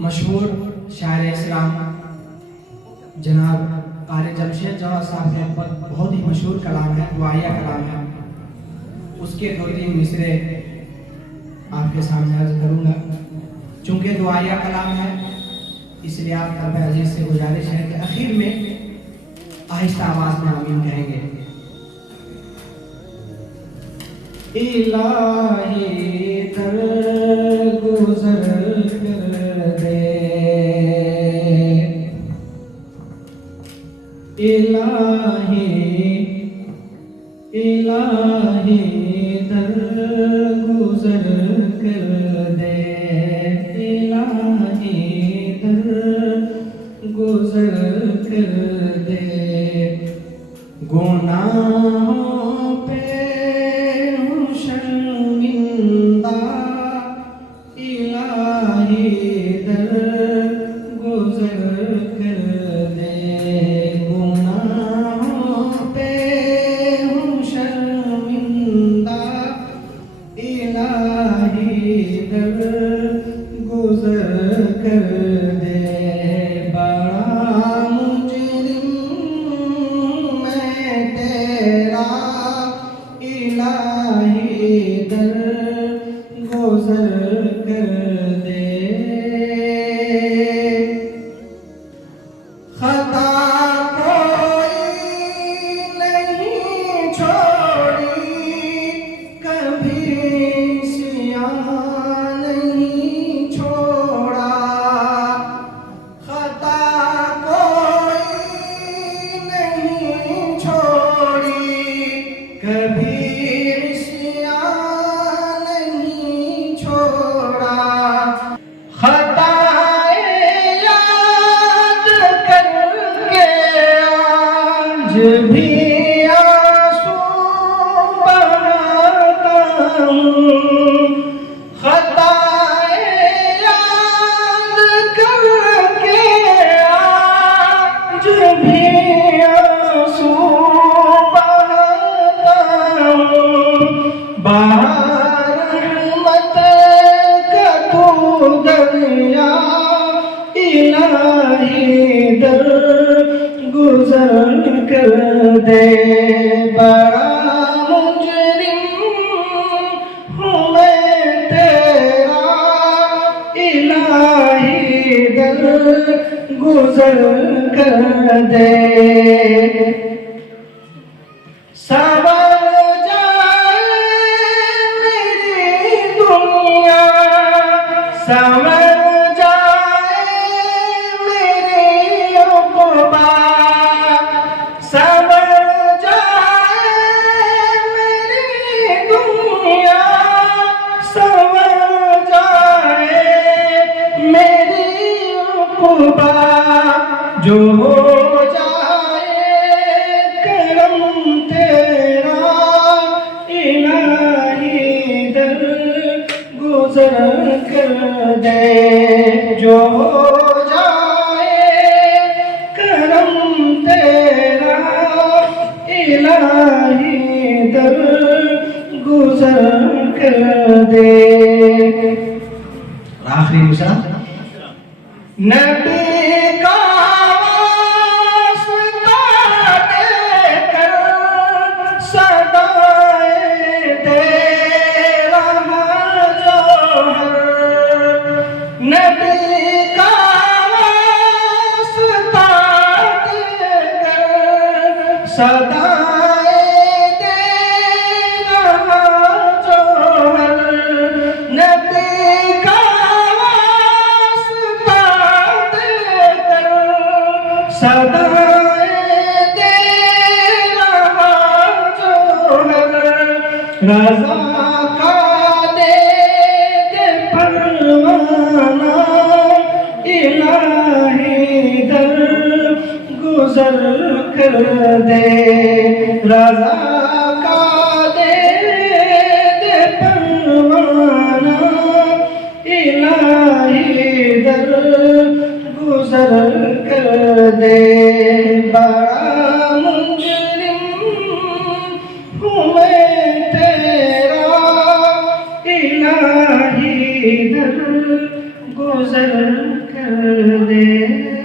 मशहूर शायर इस्लाम जनाब क़ारी जमशेद जवाद साहब के बहुत ही मशहूर कलाम है, दुआया कलाम है। उसके 2-3 मिसरे आपके सामने अर्ज करूँगा। चूँकि दुआया कलाम है इसलिए आप तलबे अजीज से गुजारिश है कि आखिर में आहिस्ता आवाज़ में आमीन कहेंगे। इलाही दरगुज़र कर दे, इलाही इलाही दरगुज़र कर दे, इलाही दरगुज़र कर दे। गुनाहों पे हूँ शर्मिंदा, इलाही दरगुज़र कर दे। गुनाहों पे हूँ शर्मिंदा, इलाही दरगुज़र कर दे। गुज़र कर दे। खता कोई नहीं छोड़ी, कभी सियान नहीं छोड़ा। खता कोई नहीं छोड़ी, कभी भी आंसू बहाता हूँ। खताए याद करके आज भी आंसू बहाता हूँ। बाहर रहमत का तू दरिया, इलाही दरगुज़र कर दे। बड़ा मुजरिम हूँ मैं तेरा, इलाही दरगुज़र कर दे। संवर जाए मेरी दुनिया, संवर संवर जाए मेरी दुनिया, संवर जाए मेरी उक़बा। जो हो जाए करम तेरा, इलाही दरगुज़र कर दे। जो हो इलाही दरगुज़र कर दे। आखिरी मिसरा। नबी का वास्ता देकर सदाएं दे रहा जौहर, नबी का वास्ता देकर सदा सदाएं दे रहा जौहर। रज़ा का दे दे परवाना, इलाही दरगुज़र कर दे। रज़ा का दे दे परवाना, इलाही दरगुज़र कर दे। बड़ा मुजरिम हूँ मैं तेरा, इलाही दरगुज़र दे